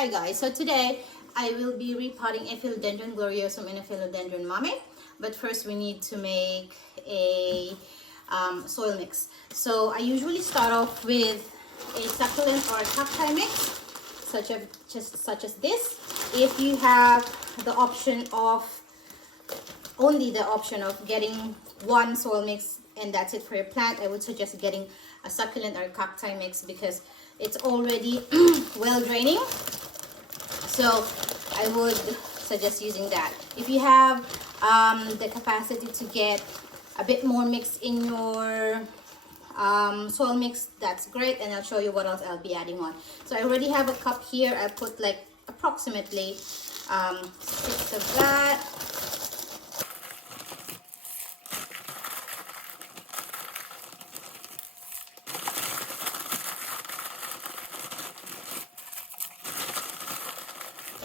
Hi guys, so today I will be repotting a Philodendron gloriosum and a Philodendron mame. But first we need to make a soil mix. So I usually start off with a succulent or a cacti mix, such as this. If you have the option of only the option of getting one soil mix and that's it for your plant, I would suggest getting a succulent or a cacti mix because it's already well draining. So I would suggest using that. If you have the capacity to get a bit more mix in your soil mix, that's great, and I'll show you what else I'll be adding on. So I already have a cup here. I put like approximately 6 of that.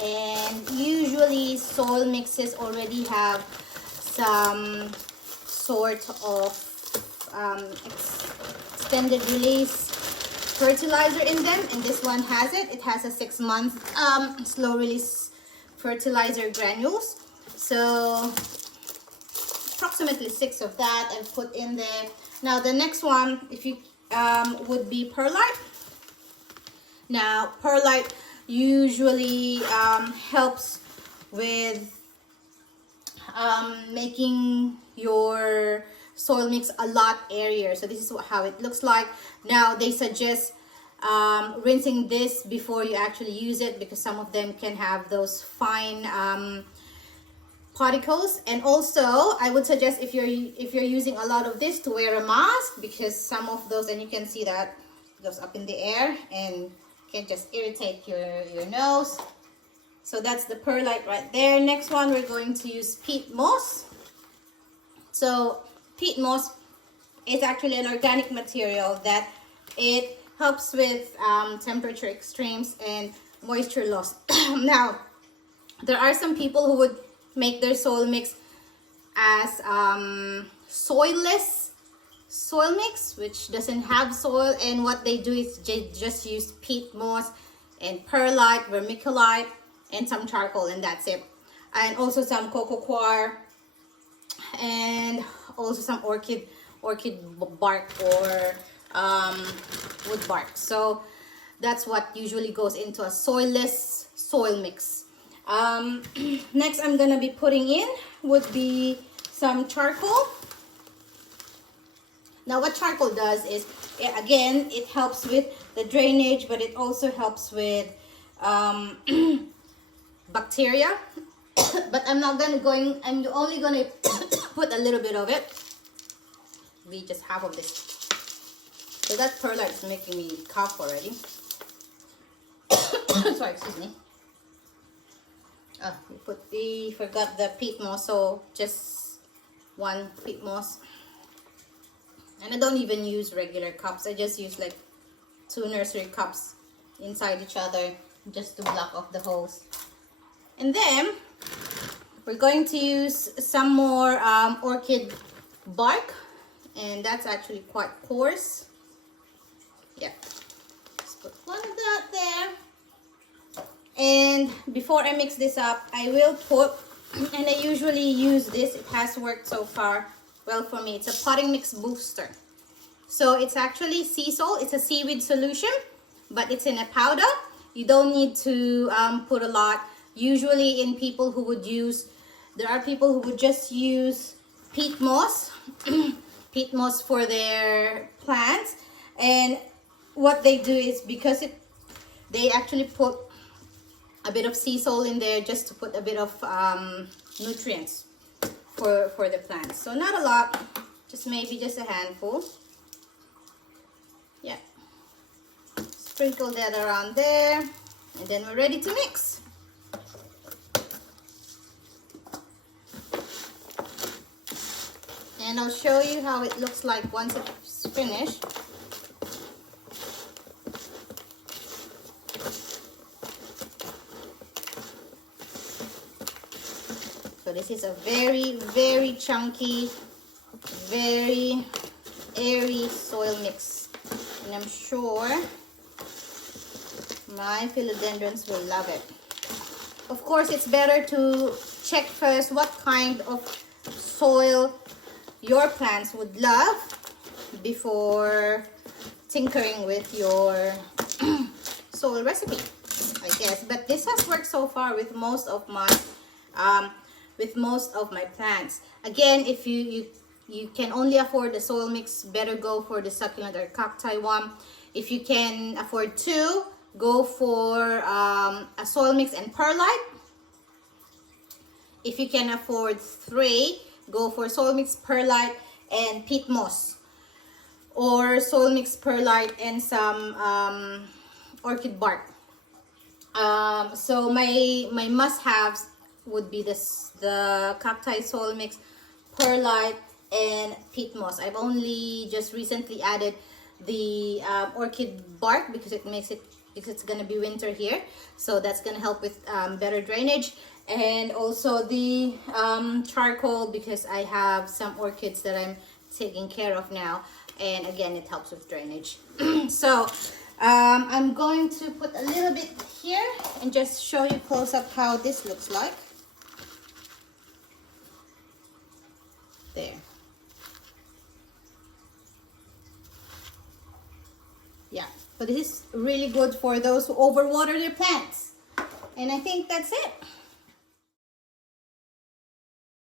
And usually soil mixes already have some sort of extended release fertilizer in them, and this one has it. It has a 6-month slow release fertilizer granules. So approximately 6 of that I've put in there. Now the next one, if you would be perlite. Now perlite usually helps with making your soil mix a lot airier. So this is how it looks like. Now they suggest rinsing this before you actually use it because some of them can have those fine particles. And also I would suggest if you're using a lot of this to wear a mask, because some of those, and you can see that goes up in the air and can just irritate your nose. So that's the perlite right there. Next one, we're going to use peat moss. So peat moss is actually an organic material that it helps with temperature extremes and moisture loss. Now there are some people who would make their soil mix as soilless soil mix, which doesn't have soil, and what they do is just use peat moss and perlite, vermiculite, and some charcoal, and that's it. And also some cocoa coir, and also some orchid bark or wood bark. So that's what usually goes into a soilless soil mix. Next I'm gonna be putting in would be some charcoal. Now what charcoal does is, again, it helps with the drainage, but it also helps with bacteria. But I'm only going to put a little bit of it. We just half of this. So that perlite is making me cough already. Sorry, excuse me. We forgot the peat moss, so just 1 peat moss. And I don't even use regular cups. I just use like 2 nursery cups inside each other just to block off the holes. And then we're going to use some more orchid bark, and that's actually quite coarse. Yeah, just put one of that there. And before I mix this up, I will put, and I usually use this, it has worked so far well for me. It's a potting mix booster. So it's actually Seasol. It's a seaweed solution, but it's in a powder. You don't need to put a lot. Usually in people who would use, there are people who would just use peat moss, peat moss for their plants. And what they do is, because they actually put a bit of Seasol in there just to put a bit of nutrients for the plants. So not a lot, just maybe just a handful. Yeah, sprinkle that around there, and then we're ready to mix. And I'll show you how it looks like once it's finished. So this is a very, very chunky, very airy soil mix. And I'm sure My philodendrons will love it. Of course, it's better to check first what kind of soil your plants would love before tinkering with your soil recipe, I guess. But this has worked so far with most of my plants. Again, if you can only afford the soil mix, better go for the succulent or cacti one. If you can afford two, go for a soil mix and perlite. If you can afford three, go for soil mix, perlite, and peat moss, or soil mix, perlite, and some orchid bark. So my must-haves would be the cacti soil mix, perlite, and peat moss. I've only just recently added the orchid bark because it's gonna be winter here, so that's gonna help with better drainage, and also the charcoal because I have some orchids that I'm taking care of now, and again it helps with drainage. So I'm going to put a little bit here and just show you close up how this looks like. There. Yeah, but this is really good for those who overwater their plants. And I think that's it.